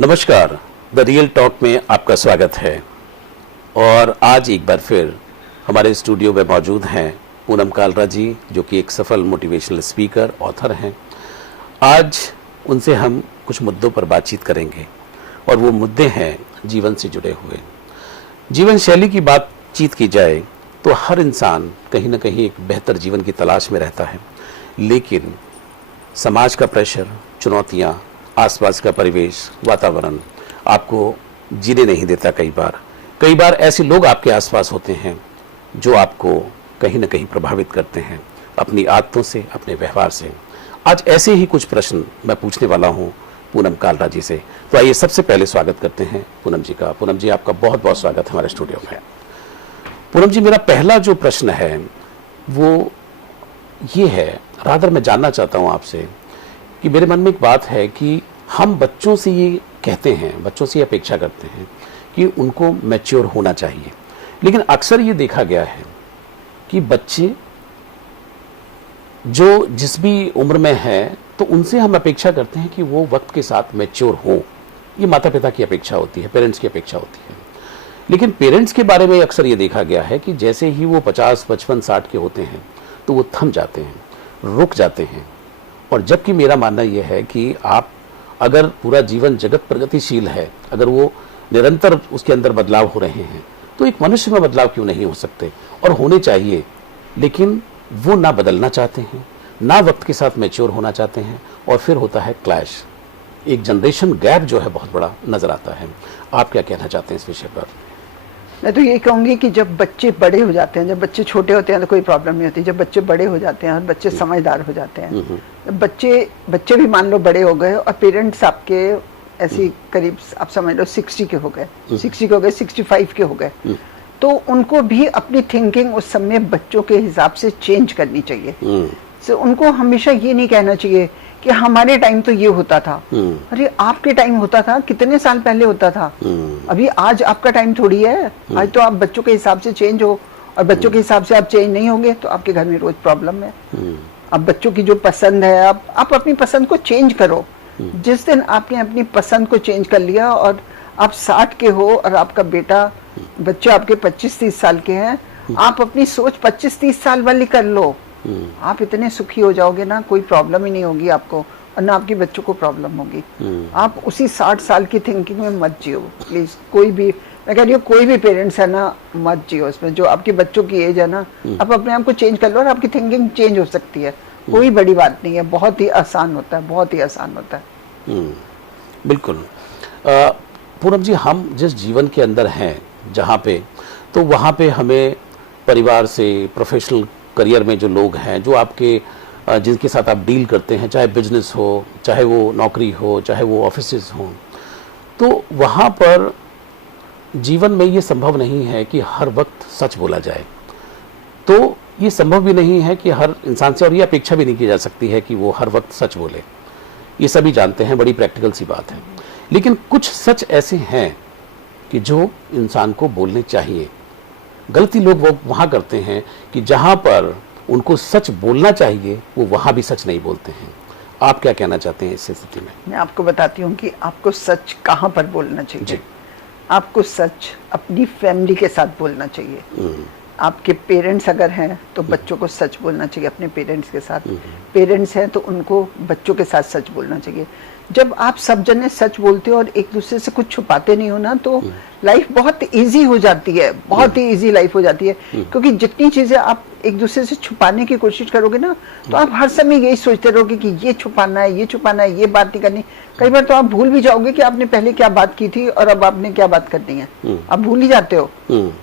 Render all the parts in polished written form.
नमस्कार, the real talk में आपका स्वागत है। और आज एक बार फिर हमारे स्टूडियो में मौजूद हैं पूनम कालरा जी, जो कि एक सफल मोटिवेशनल स्पीकर, ऑथर हैं। आज उनसे हम कुछ मुद्दों पर बातचीत करेंगे और वो मुद्दे हैं जीवन से जुड़े हुए। जीवन शैली की बातचीत की जाए तो हर इंसान कहीं ना कहीं एक बेहतर जीवन की तलाश में रहता है, लेकिन समाज का प्रेशर, चुनौतियाँ, आसपास का परिवेश, वातावरण आपको जीने नहीं देता। कई बार ऐसे लोग आपके आसपास होते हैं जो आपको कहीं ना कहीं प्रभावित करते हैं अपनी आदतों से, अपने व्यवहार से। आज ऐसे ही कुछ प्रश्न मैं पूछने वाला हूं पूनम कालरा जी से। तो आइए सबसे पहले स्वागत करते हैं पूनम जी का। पूनम जी, आपका बहुत बहुत स्वागत है हमारे स्टूडियो में। पूनम जी, मेरा पहला जो प्रश्न है वो ये है, रादर मैं जानना चाहता हूं आपसे कि मेरे मन में एक बात है कि हम बच्चों से ये कहते हैं, बच्चों से ये अपेक्षा करते हैं कि उनको मैच्योर होना चाहिए, लेकिन अक्सर ये देखा गया है कि बच्चे जो जिस भी उम्र में हैं तो उनसे हम अपेक्षा करते हैं कि वो वक्त के साथ मैच्योर हों। ये माता पिता की अपेक्षा होती है, पेरेंट्स की अपेक्षा होती है। लेकिन पेरेंट्स के बारे में अक्सर ये देखा गया है कि जैसे ही वो 50, 55, 60 के होते हैं तो वो थम जाते हैं, रुक जाते हैं। और जबकि मेरा मानना यह है कि आप अगर पूरा जीवन जगत प्रगतिशील है, अगर वो निरंतर उसके अंदर बदलाव हो रहे हैं, तो एक मनुष्य में बदलाव क्यों नहीं हो सकते, और होने चाहिए। लेकिन वो ना बदलना चाहते हैं, ना वक्त के साथ मैच्योर होना चाहते हैं, और फिर होता है क्लैश। एक जनरेशन गैप जो है बहुत बड़ा नजर आता है। आप क्या कहना चाहते हैं इस विषय पर? मैं तो ये कहूंगी कि जब बच्चे बड़े हो जाते हैं, जब बच्चे छोटे होते हैं तो कोई प्रॉब्लम नहीं होती। जब बच्चे बड़े हो जाते हैं और बच्चे समझदार हो जाते हैं, बच्चे भी मान लो बड़े हो गए और पेरेंट्स आपके ऐसी करीब आप समझ लो 60 के हो गए, 60 के हो गए, 65 के हो गए, तो उनको भी अपनी थिंकिंग उस समय बच्चों के हिसाब से चेंज करनी चाहिए। तो उनको हमेशा ये नहीं कहना चाहिए कि हमारे टाइम तो ये होता था। अरे आपके टाइम होता था, कितने साल पहले होता था। अभी आज आपका टाइम थोड़ी है। आज तो आप बच्चों के हिसाब से चेंज हो, और बच्चों के हिसाब से आप चेंज नहीं होंगे तो आपके घर में रोज प्रॉब्लम है। अब बच्चों की जो पसंद है, आप अपनी पसंद को चेंज करो। जिस दिन आपने अपनी पसंद को चेंज कर लिया और आप 60 के हो और आपका बच्चे आपके 25-30 साल के हैं, आप अपनी सोच 25-30 साल वाली कर लो। आप इतने सुखी हो जाओगे ना, कोई प्रॉब्लम ही नहीं होगी आपको, और ना आपके बच्चों को प्रॉब्लम होगी। आप उसी 60 साल की थिंकिंग में मत जियो प्लीज। कोई भी, मैं कह रही हूँ कोई भी पेरेंट्स है ना, मत जियो उसमें। जो आपके बच्चों की एज है ना, आप अपने आप को चेंज कर लो और आपकी थिंकिंग चेंज हो सकती है। कोई बड़ी बात नहीं है, बहुत ही आसान होता है, बहुत ही आसान होता है। बिल्कुल। पूनम जी, हम जिस जीवन के अंदर हैं जहाँ पे, तो वहाँ पे हमें परिवार से, प्रोफेशनल करियर में जो लोग हैं, जो आपके जिनके साथ आप डील करते हैं, चाहे बिजनेस हो, चाहे वो नौकरी हो, चाहे वो ऑफिसेज हों, तो वहाँ पर जीवन में ये संभव नहीं है कि हर वक्त सच बोला जाए। तो ये संभव भी नहीं है कि हर इंसान से, और ये अपेक्षा भी नहीं की जा सकती है कि वो हर वक्त सच बोले। ये सभी जानते हैं, बड़ी प्रैक्टिकल सी बात है। लेकिन कुछ सच ऐसे हैं कि जो इंसान को बोलने चाहिए। गलती लोग वो वहाँ करते हैं कि जहाँ पर उनको सच बोलना चाहिए वो वहाँ भी सच नहीं बोलते हैं। आप क्या कहना चाहते हैं इस स्थिति में? मैं आपको बताती हूँ कि आपको सच कहाँ पर बोलना चाहिए। आपको सच अपनी फैमिली के साथ बोलना चाहिए। आपके पेरेंट्स अगर हैं तो बच्चों को सच बोलना चाहिए अपने पेरेंट्स के साथ। पेरेंट्स हैं तो उनको बच्चों के साथ सच बोलना चाहिए। जब आप सब जने सच बोलते हो और एक दूसरे से कुछ छुपाते नहीं हो ना, तो लाइफ बहुत इजी हो जाती है, बहुत ही इजी लाइफ हो जाती है। क्योंकि जितनी चीजें आप एक दूसरे से छुपाने की कोशिश करोगे ना, तो आप हर समय यही सोचते रहोगे कि ये छुपाना है, ये छुपाना है, ये बात नहीं करनी। कई बार तो आप भूल भी जाओगे कि आपने पहले क्या बात की थी और अब आपने क्या बात करनी है। आप भूल ही जाते हो,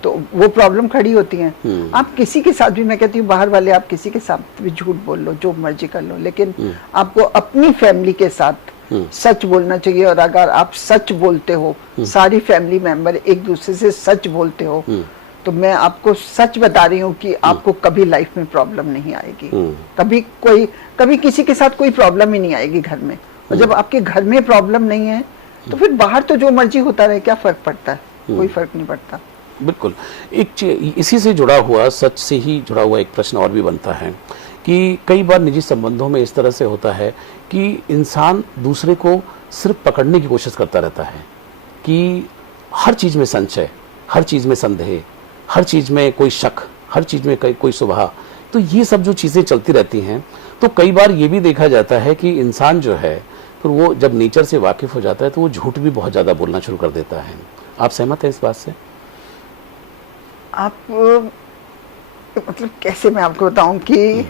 तो वो प्रॉब्लम खड़ी होती है। आप किसी के साथ भी, मैं कहती हूँ बाहर वाले, आप किसी के साथ भी झूठ बोल लो, जो मर्जी कर लो, लेकिन आपको अपनी फैमिली के साथ सच बोलना चाहिए। और अगर आप सच बोलते हो, सारी फैमिली मेंबर एक दूसरे से सच बोलते हो, तो मैं आपको सच बता रही हूँ कि आपको कभी लाइफ में प्रॉब्लम नहीं आएगी। कभी किसी के साथ कोई प्रॉब्लम ही नहीं आएगी घर में। और जब आपके घर में प्रॉब्लम नहीं है तो फिर बाहर तो जो मर्जी होता रहे, क्या फर्क पड़ता है? कोई फर्क नहीं पड़ता। बिल्कुल। इसी से जुड़ा हुआ, सच से ही जुड़ा हुआ एक प्रश्न और भी बनता है कि कई बार निजी संबंधों में इस तरह से होता है कि इंसान दूसरे को सिर्फ पकड़ने की कोशिश करता रहता है कि हर चीज में संशय, हर चीज में संदेह, हर चीज में कोई शक, हर चीज में कोई सुबह, तो ये सब जो चीजें चलती रहती हैं, तो कई बार ये भी देखा जाता है कि इंसान जो है फिर वो जब नेचर से वाकिफ हो जाता है तो वो झूठ भी बहुत ज्यादा बोलना शुरू कर देता है। आप सहमत हैं इस बात से? आप मतलब कैसे मैं आपको बताऊं कि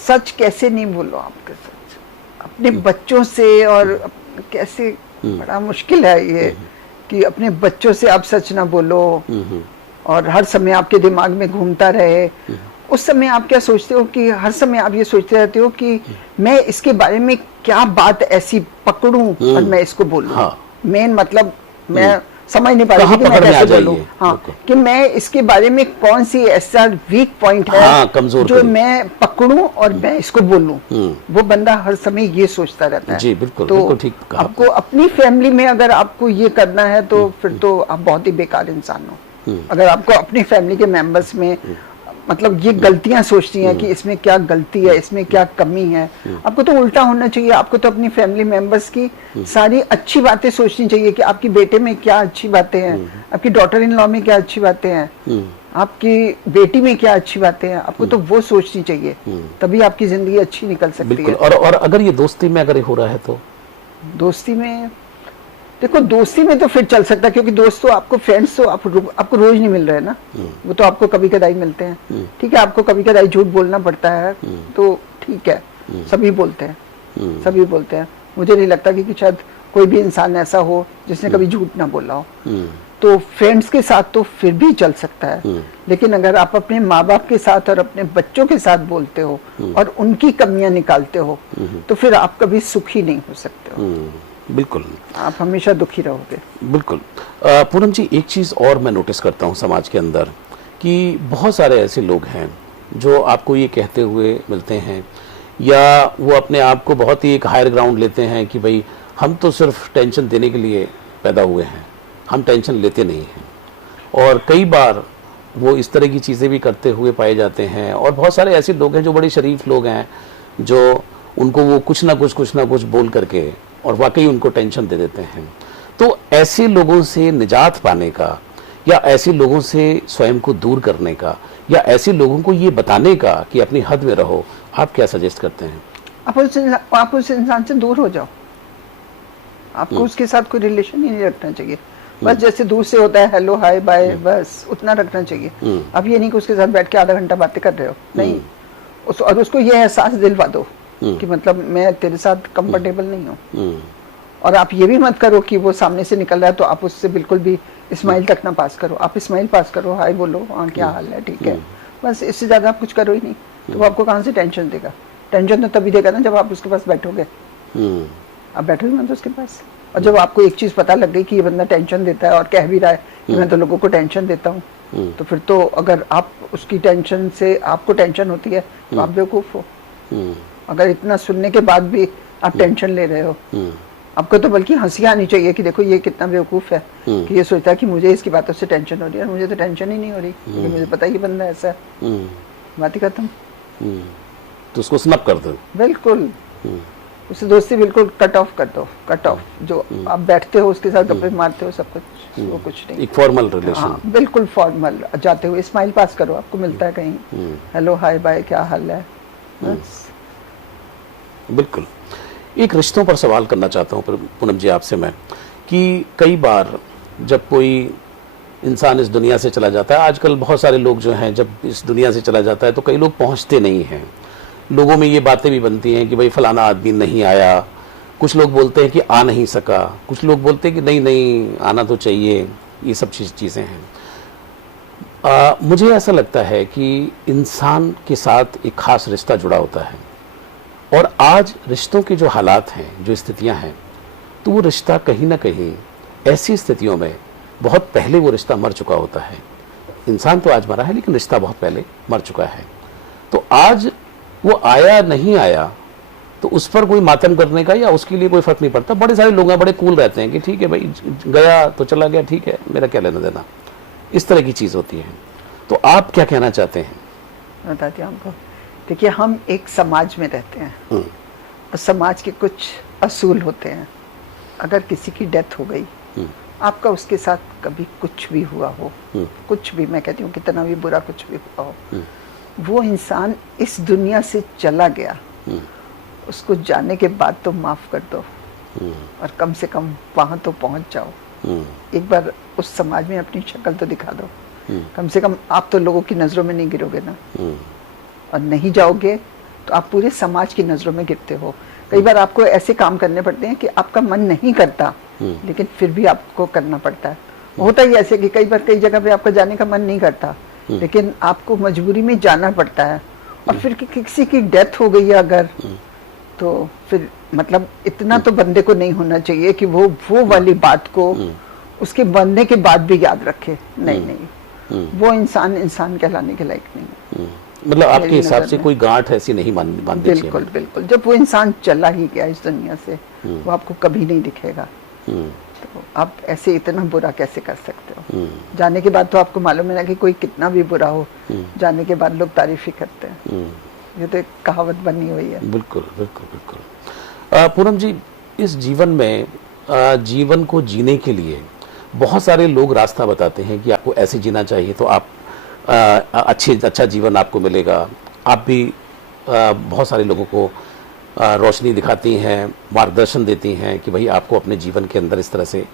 सच कैसे नहीं बोलो आपके सच अपने बच्चों से, और कैसे बड़ा मुश्किल है ये कि अपने बच्चों से आप सच ना बोलो और हर समय आपके दिमाग में घूमता रहे। उस समय आप क्या सोचते हो कि हर समय आप ये सोचते रहते हो कि मैं इसके बारे में क्या बात ऐसी पकड़ूं और मैं इसको बोलूं। हाँ। मेन मतलब मैं समझ नहीं पा रही कहाँ कि मैं पकड़ में आ कैसे जाइए? बोलूं। हाँ, बिल्कुल। कि मैं इसके बारे में कौन सी ऐसा वीक पॉइंट है हाँ, कमजोर जो कड़ी। मैं पकड़ूं और मैं इसको बोलूं। वो बंदा हर समय ये सोचता रहता है। जी, बिल्कुल, तो बिल्कुल ठीक कहा आपको अपनी फैमिली में अगर आपको ये करना है तो फिर तो आप बहुत ही बेकार इंसान हो। अगर आपको अपनी फैमिली के मेंबर्स में मतलब ये गलतियां सोचती हैं कि इसमें क्या गलती है, इसमें क्या कमी है, आपको तो उल्टा होना चाहिए। आपको तो अपनी फैमिली मेंबर्स की सारी अच्छी बातें सोचनी चाहिए कि आपकी बेटे में क्या अच्छी बातें हैं, आपकी डॉटर इन लॉ में क्या अच्छी बातें हैं, आपकी बेटी में क्या अच्छी बातें हैं, आपको तो वो सोचनी चाहिए, तभी आपकी जिंदगी अच्छी निकल सकती बिल्कुल। है। और अगर ये दोस्ती में अगर ये हो रहा है तो दोस्ती में देखो, दोस्ती में तो फिर चल सकता है क्योंकि दोस्त तो आपको, फ्रेंड्स तो आपको रोज नहीं मिल रहे हैं ना, वो तो आपको कभी कदाई मिलते हैं। ठीक है, आपको कभी कदाई झूठ बोलना पड़ता है तो ठीक है, सभी बोलते हैं, सभी बोलते हैं। मुझे नहीं लगता कि शायद कोई भी इंसान ऐसा हो जिसने कभी झूठ ना बोला हो। तो फ्रेंड्स के साथ तो फिर भी चल सकता है, लेकिन अगर आप अपने माँ बाप के साथ और अपने बच्चों के साथ बोलते हो और उनकी कमियां निकालते हो तो फिर आप कभी सुखी नहीं हो सकते हो। बिल्कुल, आप हमेशा दुखी रहोगे। बिल्कुल। पूनम जी, एक चीज और मैं नोटिस करता हूँ समाज के अंदर कि बहुत सारे ऐसे लोग हैं जो आपको ये कहते हुए मिलते हैं या वो अपने आप को बहुत ही एक हायर ग्राउंड लेते हैं कि भाई हम तो सिर्फ टेंशन देने के लिए पैदा हुए हैं, हम टेंशन लेते नहीं हैं। और कई बार वो इस तरह की चीज़ें भी करते हुए पाए जाते हैं। और बहुत सारे ऐसे लोग हैं जो बड़े शरीफ लोग हैं जो उनको वो कुछ ना कुछ बोल करके और वाकई उनको टेंशन दे देते हैं। तो ऐसे लोगों से निजात पाने का या ऐसे लोगों से स्वयं को दूर करने का या ऐसे लोगों को ये बताने का कि अपनी हद में रहो, आप क्या सजेस्ट करते हैं? आप उस इंसान से दूर हो जाओ। आपको उसके साथ कोई रिलेशन ही नहीं रखना चाहिए। बस जैसे दूर से होता है हेलो हाय बाय, बस उतना रखना चाहिए। अब ये नहीं कि उसके साथ बैठ के आधा घंटा बातें कर रहे हो, नहीं। और उसको ये एहसास दिलवा दो कि मतलब मैं तेरे साथ कंफर्टेबल नहीं हूँ। और आप ये भी मत करो कि वो सामने से निकल रहा है तो आप उससे बिल्कुल भी स्माइल तक ना पास करो। आप स्माइल पास करो, हाय बोलो, हाँ क्या हाल है, ठीक है, बस। इससे ज्यादा आप कुछ करो ही नहीं। तो वो आपको कहाँ से टेंशन देगा? टेंशन तो तभी देगा ना जब आप उसके पास बैठोगे। आप बैठोगे मत उसके पास। और जब आपको एक चीज पता लग गई कि ये बंदा टेंशन देता है और कह भी रहा है कि मैं तो लोगों को टेंशन देता हूँ, तो फिर तो अगर आप उसकी टेंशन से आपको टेंशन होती है तो आप बेवकूफ हो। अगर इतना सुनने के बाद भी आप टेंशन ले रहे हो, आपको तो बल्कि हंसी आनी चाहिए कि देखो ये कितना बेवकूफ है कि ये सोचता है कि मुझे इसकी बातों से टेंशन हो रही है। और मुझे तो टेंशन ही नहीं हो रही क्योंकि मुझे पता है ये बंदा ऐसा है। बात ही खत्म। तो उसको स्नप कर दो। बिल्कुल, उससे दोस्ती बिल्कुल कट ऑफ कर दो। Cut off. जो आप बैठते हो उसके साथ गप्पे मारते हो सब कुछ, वो कुछ नहीं। एक फॉर्मल रिलेशन। हाँ, बिल्कुल फॉर्मल। जाते हुए स्माइल पास करो, आपको मिलता है कहीं, हेलो हाय बाय, क्या हाल है, बस। बिल्कुल। एक रिश्तों पर सवाल करना चाहता हूँ पूनम जी आपसे मैं, कि कई बार जब कोई इंसान इस दुनिया से चला जाता है, आजकल बहुत सारे लोग जो हैं जब इस दुनिया से चला जाता है तो कई लोग पहुंचते नहीं हैं। लोगों में ये बातें भी बनती हैं कि भाई फलाना आदमी नहीं आया। कुछ लोग बोलते हैं कि आ नहीं सका, कुछ लोग बोलते हैं कि नहीं नहीं आना तो चाहिए। ये सब चीज़ें हैं। मुझे ऐसा लगता है कि इंसान के साथ एक खास रिश्ता जुड़ा होता है और आज रिश्तों के जो हालात हैं, जो स्थितियां हैं, तो वो रिश्ता कहीं ना कहीं ऐसी स्थितियों में बहुत पहले वो रिश्ता मर चुका होता है। इंसान तो आज मरा है लेकिन रिश्ता बहुत पहले मर चुका है। तो आज वो आया नहीं आया तो उस पर कोई मातम करने का या उसके लिए कोई फर्क नहीं पड़ता। बड़े सारे लोग हैं बड़े कूल रहते हैं कि ठीक है भाई गया तो चला गया, ठीक है, मेरा क्या लेना देना, इस तरह की चीज़ होती है। तो आप क्या कहना चाहते हैं? बताती हूँ आपको। देखिए, हम एक समाज में रहते हैं और समाज के कुछ असूल होते हैं। अगर किसी की डेथ हो गई, आपका उसके साथ कभी कुछ भी हुआ हो, कुछ भी, मैं कहती हूँ कितना भी बुरा कुछ भी हुआ हो, वो इंसान इस दुनिया से चला गया, उसको जाने के बाद तो माफ कर दो और कम से कम वहां तो पहुंच जाओ। एक बार उस समाज में अपनी शक्ल तो दिखा दो, कम से कम आप तो लोगों की नजरों में नहीं गिरोगे ना। और नहीं जाओगे तो आप पूरे समाज की नजरों में गिरते हो। कई बार आपको ऐसे काम करने पड़ते हैं कि आपका मन नहीं करता, लेकिन फिर भी आपको करना पड़ता है। होता ही ऐसे कि कई बार कई जगह पे आपका जाने का मन नहीं करता, लेकिन आपको मजबूरी में जाना पड़ता है। और फिर किसी की डेथ हो गई है अगर, तो फिर मतलब इतना तो बंदे को नहीं होना चाहिए कि वो वाली बात को उसके बनने के बाद भी याद रखे। नहीं, वो इंसान कहलाने के लायक नहीं। मतलब आपके हिसाब से कोई गांठ ऐसी नहीं बांधनी चाहिए। बिल्कुल बिल्कुल। जब वो इंसान चला ही गया इस दुनिया से, वो आपको कभी नहीं दिखेगा, तो आप ऐसे इतना बुरा कैसे कर सकते हो? जाने के बाद तो आपको मालूम है ना कि कोई कितना भी बुरा हो, जाने के बाद लोग तारीफ ही करते हैं। ये तो एक कहावत बनी हुई है। बिल्कुल बिल्कुल बिल्कुल। पूनम जी, इस जीवन में जीवन को जीने के लिए बहुत सारे लोग रास्ता बताते हैं कि आपको ऐसे जीना चाहिए तो आप अच्छा जीवन आपको मिलेगा। आप भी बहुत सारे लोगों को रोशनी दिखाती हैं, मार्गदर्शन देती हैं कि भाई आपको अपने जीवन के अंदर इस तरह से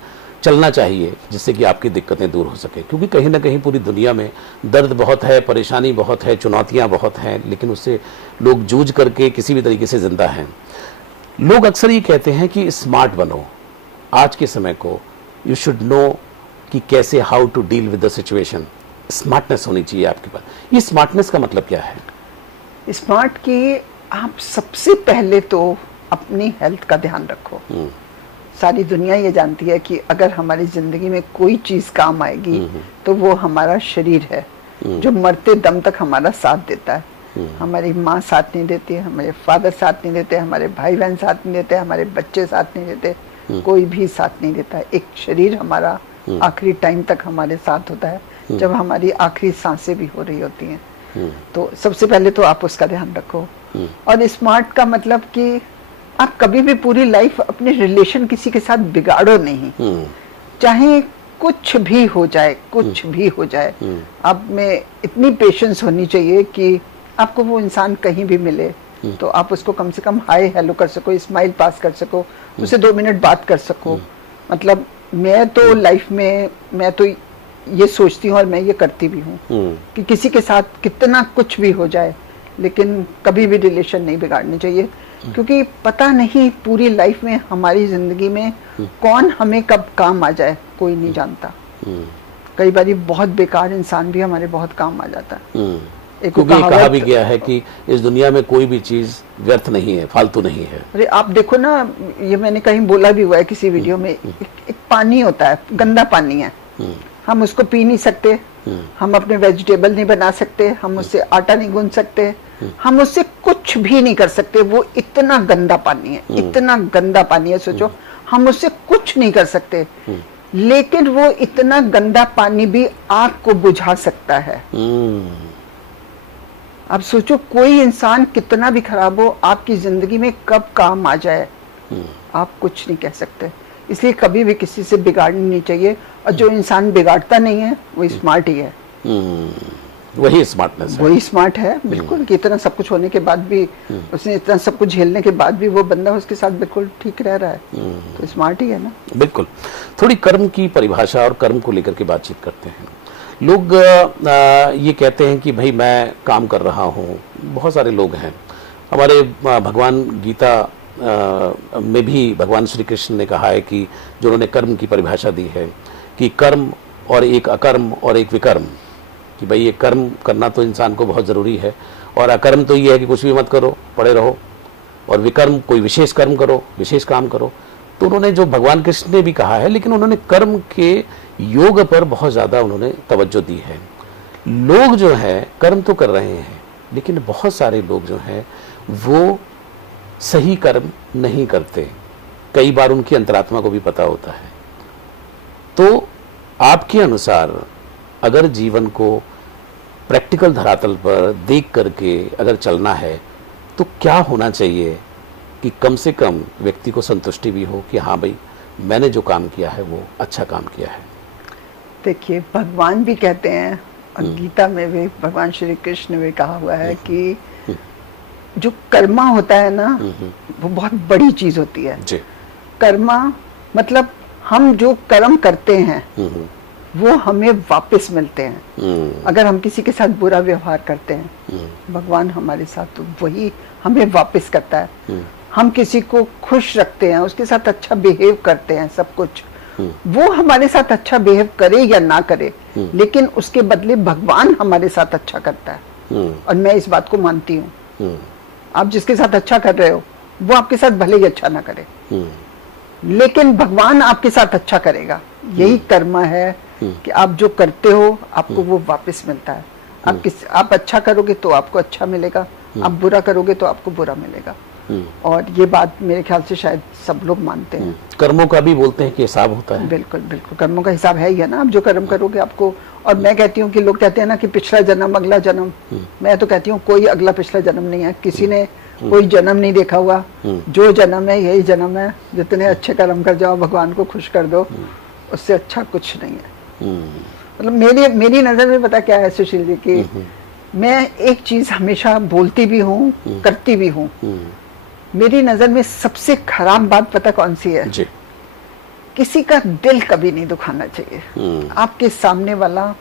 चलना चाहिए जिससे कि आपकी दिक्कतें दूर हो सके। क्योंकि कहीं ना कहीं पूरी दुनिया में दर्द बहुत है, परेशानी बहुत है, चुनौतियां बहुत हैं, लेकिन उससे लोग जूझ करके किसी भी तरीके से जिंदा हैं। लोग अक्सर ये कहते हैं कि स्मार्ट बनो, आज के समय को यू शुड नो कि कैसे how to deal with the situation. Smartness होनी चाहिए आपके पास। ये स्मार्टनेस का मतलब क्या है? स्मार्ट की आप सबसे पहले तो अपनी हेल्थ का ध्यान रखो। सारी दुनिया ये जानती है कि अगर हमारी जिंदगी में कोई चीज काम आएगी तो वो हमारा शरीर है, जो मरते दम तक हमारा साथ देता है। हमारी माँ साथ नहीं देती है, हमारे फादर साथ नहीं देते, हमारे भाई बहन साथ नहीं देते, हमारे बच्चे साथ नहीं देते, कोई भी साथ नहीं देता है। एक शरीर हमारा आखिरी टाइम तक हमारे साथ होता है, जब हमारी आखिरी सांसें भी हो रही होती हैं। तो सबसे पहले तो आप उसका ध्यान रखो। और स्मार्ट का मतलब कि आप कभी भी पूरी लाइफ अपने रिलेशन किसी के साथ बिगाड़ो नहीं, चाहे कुछ भी हो जाए, कुछ भी हो जाए। आप में इतनी पेशेंस होनी चाहिए कि आपको वो इंसान कहीं भी मिले तो आप उसको कम से कम हाय हेलो कर सको, स्माइल पास कर सको, उससे 2 मिनट बात कर सको। मतलब मैं तो लाइफ में मैं तो ये सोचती हूँ और मैं ये करती भी हूँ कि किसी के साथ कितना कुछ भी हो जाए, लेकिन कभी भी रिलेशन नहीं बिगाड़ने चाहिए। क्योंकि पता नहीं पूरी लाइफ में हमारी जिंदगी में कौन हमें कब काम आ जाए, कोई नहीं जानता। कई बार बहुत बेकार इंसान भी हमारे बहुत काम आ जाता है। क्योंकि कहा भी गया है कि इस दुनिया में कोई भी चीज व्यर्थ नहीं है, फालतू नहीं है। अरे आप देखो ना, ये मैंने कहीं बोला भी हुआ है किसी वीडियो में, एक पानी होता है, गंदा पानी है, हम उसको पी नहीं सकते, हम अपने वेजिटेबल नहीं बना सकते, हम उससे आटा नहीं गूंथ सकते, हम उससे कुछ भी नहीं कर सकते। वो इतना गंदा पानी है, इतना गंदा पानी है, सोचो हम उससे कुछ नहीं कर सकते। लेकिन वो इतना गंदा पानी भी आग को बुझा सकता है। अब सोचो कोई इंसान कितना भी खराब हो, आपकी जिंदगी में कब काम आ जाए आप कुछ नहीं कह सकते। इसलिए कभी भी किसी से बिगाड़नी नहीं चाहिए। और जो इंसान बिगाड़ता नहीं है वो स्मार्ट ही है। वही स्मार्टनेस है, वही स्मार्ट है। बिल्कुल कि इतना सब कुछ होने के बाद भी, उसने इतना सब कुछ झेलने के बाद भी वो बंदा उसके साथ बिल्कुल ठीक रह रहा है, तो स्मार्ट ही है ना। बिल्कुल। थोड़ी कर्म की परिभाषा और कर्म को लेकर के बातचीत करते हैं। लोग ये कहते हैं कि भाई मैं काम कर रहा हूँ, बहुत सारे लोग हैं। हमारे भगवान गीता में भी भगवान श्री कृष्ण ने कहा है कि जो उन्होंने कर्म की परिभाषा दी है कि कर्म और एक अकर्म और एक विकर्म, कि भाई ये कर्म करना तो इंसान को बहुत ज़रूरी है, और अकर्म तो ये है कि कुछ भी मत करो, पड़े रहो, और विकर्म कोई विशेष कर्म करो, विशेष काम करो। तो उन्होंने जो भगवान कृष्ण ने भी कहा है, लेकिन उन्होंने कर्म के योग पर बहुत ज़्यादा उन्होंने तवज्जो दी है। लोग जो है कर्म तो कर रहे हैं, लेकिन बहुत सारे लोग जो हैं वो सही कर्म नहीं करते। कई बार उनकी अंतरात्मा को भी पता होता है। तो आपके अनुसार अगर जीवन को प्रैक्टिकल धरातल पर देख करके अगर चलना है तो क्या होना चाहिए कि कम से कम व्यक्ति को संतुष्टि भी हो कि हाँ भाई मैंने जो काम किया है वो अच्छा काम किया है? देखिए, भगवान भी कहते हैं और गीता में भी भगवान श्री कृष्ण ने भी कहा हुआ है कि जो कर्मा होता है ना वो बहुत बड़ी चीज होती है जी। कर्मा मतलब हम जो कर्म करते हैं वो हमें वापस मिलते हैं। अगर हम किसी के साथ बुरा व्यवहार करते हैं भगवान हमारे साथ तो वही हमें वापस करता है। हम किसी को खुश रखते हैं, उसके साथ अच्छा बिहेव करते हैं, सब कुछ वो हमारे साथ अच्छा बिहेव करे या ना करे लेकिन उसके बदले भगवान हमारे साथ अच्छा करता है। और मैं इस बात को मानती हूँ। आप जिसके साथ अच्छा कर रहे हो वो आपके साथ भले ही अच्छा ना करे लेकिन भगवान आपके साथ अच्छा करेगा। यही कर्मा है कि आप जो करते हो आपको वो वापस मिलता है। आप अच्छा करोगे तो आपको अच्छा मिलेगा, आप बुरा करोगे तो आपको बुरा मिलेगा। और ये बात मेरे ख्याल से शायद सब लोग मानते हैं। कर्मों का भी बोलते हैं कि हिसाब होता है। बिल्कुल बिल्कुल, कर्मों का हिसाब है ही है ना। आप जो कर्म करोगे आपको, और मैं कहती हूँ कि लोग कहते हैं ना कि पिछला जन्म अगला जन्म, मैं तो कहती हूँ कोई अगला पिछला जन्म नहीं है। किसी ने कोई जन्म नहीं देखा हुआ। जो जन्म है यही जन्म है। जितने अच्छे कर्म कर जाओ, भगवान को खुश कर दो, उससे अच्छा कुछ नहीं है। मतलब मेरी नजर में पता क्या है सुशील जी की, मैं एक चीज हमेशा बोलती भी हूँ करती भी हूँ। मेरी नजर में सबसे खराब बात पता कौन सी है? जी। किसी का दिल कभी नहीं दुखाना चाहिए। आपके सामने वाला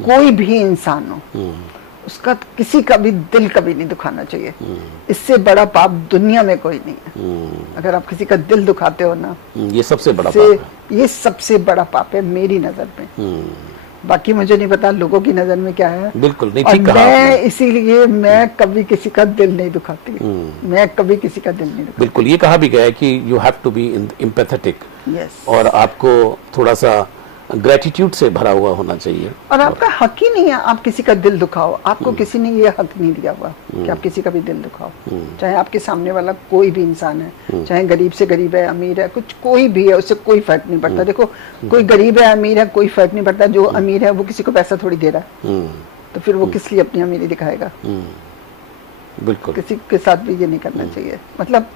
कोई भी इंसान हो उसका किसी का भी दिल कभी नहीं दुखाना चाहिए। इससे बड़ा पाप दुनिया में कोई नहीं है। अगर आप किसी का दिल दुखाते हो ना, ये सबसे बड़ा पाप है। ये सबसे बड़ा पाप है मेरी नजर में। बाकी मुझे नहीं पता लोगों की नजर में क्या है। बिल्कुल नहीं, और ठीक कहा मैं इसीलिए मैं कभी किसी का दिल नहीं दुखाती। मैं कभी किसी का दिल नहीं दुखाती। बिल्कुल, ये कहा भी गया है कि you have to be empathetic. Yes. और आपको थोड़ा सा ग्रेटिट्यूड से भरा हुआ होना चाहिए। और आपका हक ही नहीं है आप किसी का दिल दुखाओ। आपको किसी ने ये हक नहीं दिया हुआ कि आप किसी का भी दिल दुखाओ। चाहे आपके सामने वाला कोई भी इंसान है, चाहे गरीब से गरीब है, अमीर है, कुछ कोई भी है, उससे कोई फर्क नहीं पड़ता। देखो, कोई गरीब है अमीर है कोई फर्क नहीं पड़ता। जो अमीर है वो किसी को पैसा थोड़ी दे रहा है, तो फिर वो किस लिए अपनी अमीरी दिखाएगा? बिल्कुल, किसी के साथ भी ये नहीं करना चाहिए। मतलब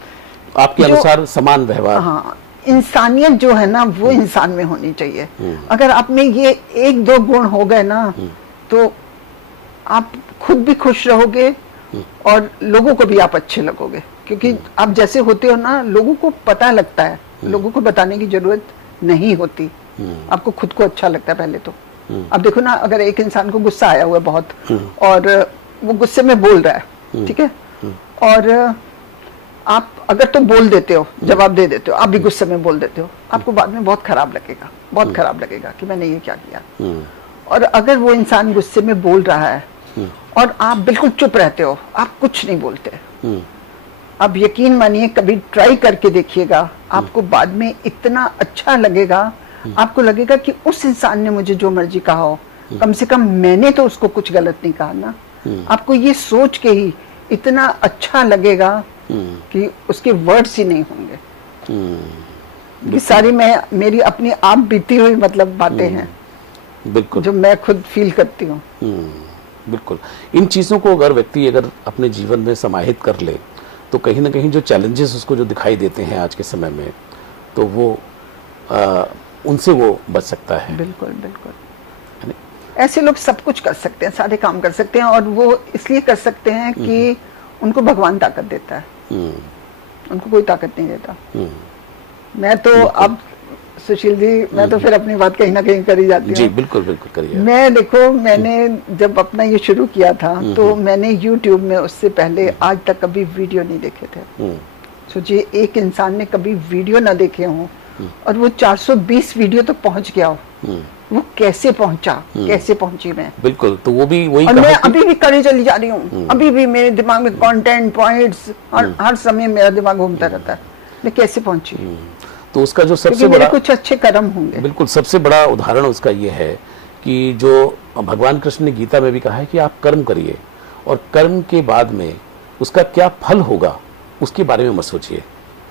आपके अनुसार समान व्यवहार। हाँ, इंसानियत जो है ना वो इंसान में होनी चाहिए। अगर आप में ये एक दो गुण हो गए ना तो आप खुद भी खुश रहोगे और लोगों को भी आप अच्छे लगोगे। क्योंकि आप जैसे होते हो ना लोगों को पता लगता है, लोगों को बताने की जरूरत नहीं होती। आपको खुद को अच्छा लगता है पहले तो। अब देखो ना, अगर एक इंसान को गुस्सा आया हुआ है बहुत और वो गुस्से में बोल रहा है, ठीक है, और आप अगर तो बोल देते हो, जवाब दे देते हो, आप भी गुस्से में बोल देते हो, आपको बाद में बहुत खराब लगेगा, बहुत खराब लगेगा कि मैंने ये क्या किया। और अगर वो इंसान गुस्से में बोल रहा है और आप बिल्कुल चुप रहते हो, आप कुछ नहीं बोलते, आप यकीन मानिए कभी ट्राई करके देखिएगा, आपको बाद में इतना अच्छा लगेगा। आपको लगेगा कि उस इंसान ने मुझे जो मर्जी कहा हो, कम से कम मैंने तो उसको कुछ गलत नहीं कहा ना। आपको ये सोच के ही इतना अच्छा लगेगा कि उसके वर्ड्स ही नहीं होंगे। ये सारी मेरी अपनी आप बीती हुई मतलब बातें हैं, बिल्कुल, जो मैं खुद फील करती हूँ। बिल्कुल, इन चीज़ों को अगर व्यक्ति अगर अपने जीवन में समाहित कर ले तो कहीं ना कहीं जो चैलेंजेस उसको जो दिखाई देते हैं आज के समय में, तो वो उनसे वो बच सकता है। बिल्कुल बिल्कुल, ऐसे लोग सब कुछ कर सकते हैं, सारे काम कर सकते हैं, और वो इसलिए कर सकते हैं कि उनको भगवान ताकत देता है, उनको कोई ताकत नहीं देता। मैं तो अब सुशील जी, मैं तो फिर अपनी बात कहीं ना कहीं करी जाती हूँ। जी बिल्कुल बिल्कुल करिए। मैं देखो, मैंने जब अपना ये शुरू किया था तो मैंने YouTube में उससे पहले आज तक कभी वीडियो नहीं देखे थे। सोचिए, एक इंसान ने कभी वीडियो ना देखे हों और वो 420 वीडियो तक पहुंच गया हो, वो कैसे पहुंचा, कैसे पहुंची मैं? बिल्कुल, तो वो भी वही, और मैं अभी भी करे चली जा रही हूँ। अभी भी मेरे दिमाग में कंटेंट पॉइंट्स हर समय मेरा दिमाग घूमता रहता है, मैं कैसे पहुंची? तो उसका जो सबसे मेरे बड़ा कुछ अच्छे कर्म होंगे। बिल्कुल, सबसे बड़ा उदाहरण उसका ये है कि जो भगवान कृष्ण ने गीता में भी कहा है कि आप कर्म करिए और कर्म के बाद में उसका क्या फल होगा उसके बारे में मत सोचिए।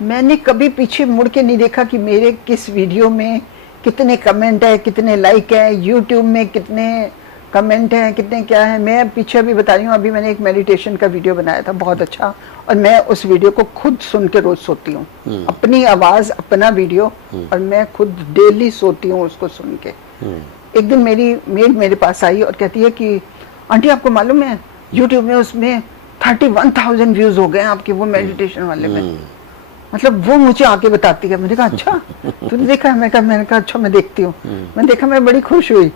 मैंने कभी पीछे मुड़ के नहीं देखा कि मेरे किस वीडियो में कितने कमेंट है, कितने लाइक है, YouTube में कितने कमेंट हैं, कितने क्या है। मैं पीछे अभी बता रही हूँ, अभी मैंने एक मेडिटेशन का वीडियो बनाया था बहुत अच्छा, और मैं उस वीडियो को खुद सुन के रोज सोती हूँ, अपनी आवाज, अपना वीडियो, और मैं खुद डेली सोती हूँ उसको सुन के। एक दिन मेरी मेड मेरे पास आई और कहती है कि आंटी आपको मालूम है यूट्यूब में उसमें 31,000 व्यूज हो गए आपके वो मेडिटेशन वाले में। मतलब वो मुझे आके बताती है। मैंने कहा अच्छा तूने देखा है? मैंने कहा अच्छा मैं देखती हूँ। मैंने देखा, मैं बड़ी खुश हुई।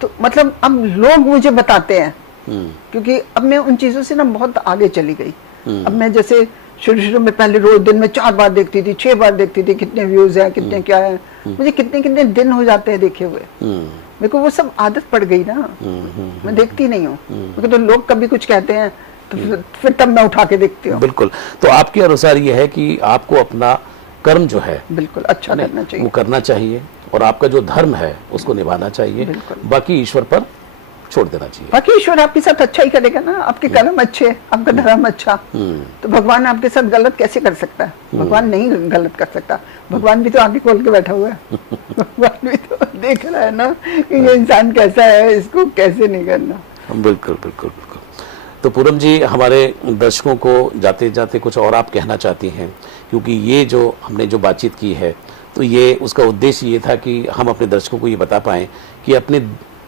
तो मतलब अब लोग मुझे बताते हैं, क्योंकि अब मैं उन चीजों से ना बहुत आगे चली गई। अब मैं जैसे शुरू में पहले रोज दिन में 4 बार देखती थी, 6 बार देखती थी, कितने व्यूज हैं, कितने क्या है, मुझे कितने कितने दिन हो जाते हैं देखे हुए। मेरे को वो सब आदत पड़ गई ना, मैं देखती नहीं हूँ, क्योंकि तो लोग कभी कुछ कहते हैं तो फिर तब मैं उठा के देखती हूँ। बिल्कुल। तो आपके अनुसार ये है कि आपको अपना कर्म जो है बिल्कुल अच्छा करना चाहिए, वो करना चाहिए, और आपका जो धर्म है उसको निभाना चाहिए, बाकी ईश्वर पर छोड़ देना चाहिए। बाकी ईश्वर आपके साथ अच्छा ही करेगा ना, आपके कर्म अच्छे, आपका धर्म अच्छा, तो भगवान आपके साथ गलत कैसे कर सकता है? भगवान नहीं गलत कर सकता, भगवान भी तो आंखें खोल के बैठा हुआ है। भगवान भी तो देख रहा है ना कि ये इंसान कैसा है, इसको कैसे नहीं करना। बिल्कुल बिल्कुल बिल्कुल। तो पूनम जी, हमारे दर्शकों को जाते जाते कुछ और आप कहना चाहती हैं? क्योंकि ये जो हमने जो बातचीत की है, तो ये उसका उद्देश्य ये था कि हम अपने दर्शकों को ये बता पाएं कि अपने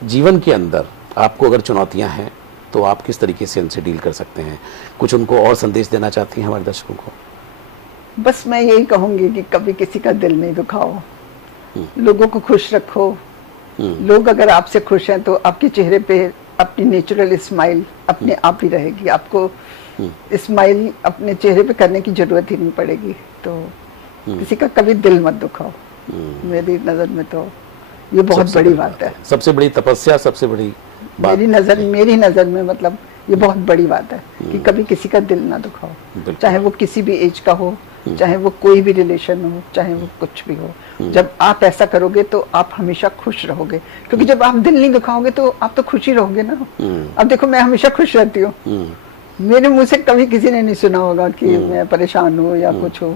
जीवन के अंदर आपको अगर चुनौतियां हैं तो आप किस तरीके से उनसे डील कर सकते हैं। कुछ उनको और संदेश देना चाहती हैं हमारे दर्शकों को? बस मैं यही कहूंगी कि कभी किसी का दिल नहीं दुखाओ, लोगों को खुश रखो। लोग अगर आपसे खुश हैं तो आपके चेहरे पे अपनी नेचुरल स्माइल अपने आप ही रहेगी, आपको स्माइल अपने चेहरे पे करने की जरूरत ही नहीं पड़ेगी। तो किसी का कभी दिल मत दुखाओ, मेरी नजर में तो ये बहुत बड़ी बात है। सबसे बड़ी तपस्या, सबसे बड़ी बात मेरी नजर में मतलब ये बहुत बड़ी बात है कि कभी किसी का दिल ना दुखाओ, चाहे वो किसी भी एज का हो, चाहे वो कोई भी रिलेशन हो, चाहे वो कुछ भी हो। जब आप ऐसा करोगे तो आप हमेशा खुश रहोगे, क्योंकि जब आप दिल नहीं दुखाओगे तो आप तो खुश ही रहोगे ना। अब देखो मैं हमेशा खुश रहती हूँ, मेरे मुंह से कभी किसी ने नहीं सुना होगा कि मैं परेशान हूँ या कुछ हो,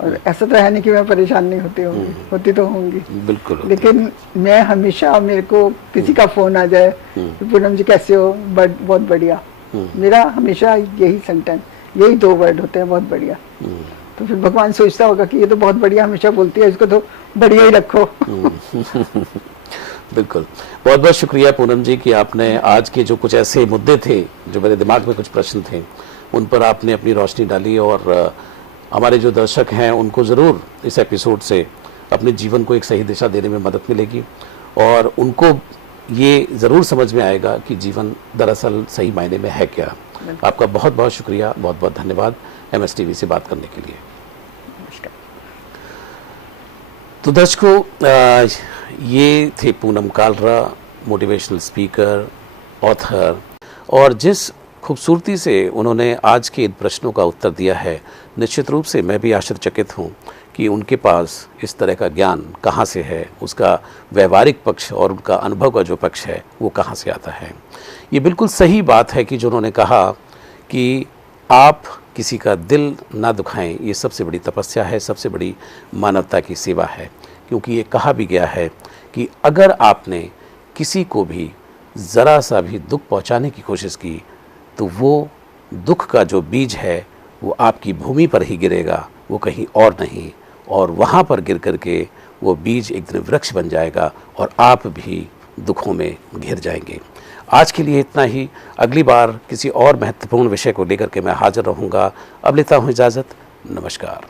और ऐसा तो है नहीं कि मैं परेशान नहीं होती होंगी, होती तो होंगी बिल्कुल। लेकिन मैं हमेशा, मेरे को किसी का फोन आ जाए पूनम जी कैसे हो, बहुत बढ़िया, मेरा हमेशा यही सेंटेंस, यही 2 वर्ड होते हैं, बहुत बढ़िया। तो फिर भगवान सोचता होगा कि ये तो बहुत बढ़िया हमेशा बोलती है, इसको तो बढ़िया ही रखो। बिल्कुल। बहुत बहुत शुक्रिया पूनम जी कि आपने आज के जो कुछ ऐसे मुद्दे थे, जो मेरे दिमाग में कुछ प्रश्न थे, उन पर आपने अपनी रोशनी डाली, और हमारे जो दर्शक हैं उनको ज़रूर इस एपिसोड से अपने जीवन को एक सही दिशा देने में मदद मिलेगी, और उनको ये ज़रूर समझ में आएगा कि जीवन दरअसल सही मायने में है क्या। आपका बहुत बहुत शुक्रिया, बहुत बहुत धन्यवाद MSTV से बात करने के लिए। तो दर्शकों, ये थे Poonam Kalra, motivational speaker, author, और जिस खूबसूरती से उन्होंने आज के इन प्रश्नों का उत्तर दिया है, निश्चित रूप से मैं भी आश्चर्यचकित हूँ कि उनके पास इस तरह का ज्ञान कहाँ से है, उसका व्यवहारिक पक्ष और उनका अनुभव का जो पक्ष है वो कहाँ से आता है। ये बिल्कुल सही बात है कि जो उन्होंने कहा कि आप किसी का दिल ना दुखाएं, ये सबसे बड़ी तपस्या है, सबसे बड़ी मानवता की सेवा है। क्योंकि ये कहा भी गया है कि अगर आपने किसी को भी ज़रा सा भी दुख पहुंचाने की कोशिश की तो वो दुख का जो बीज है वो आपकी भूमि पर ही गिरेगा, वो कहीं और नहीं, और वहाँ पर गिर करके वो बीज एक दिन वृक्ष बन जाएगा और आप भी दुखों में घिर जाएंगे। आज के लिए इतना ही। अगली बार किसी और महत्वपूर्ण विषय को लेकर के मैं हाजिर रहूँगा। अब लेता हूँ इजाज़त। नमस्कार।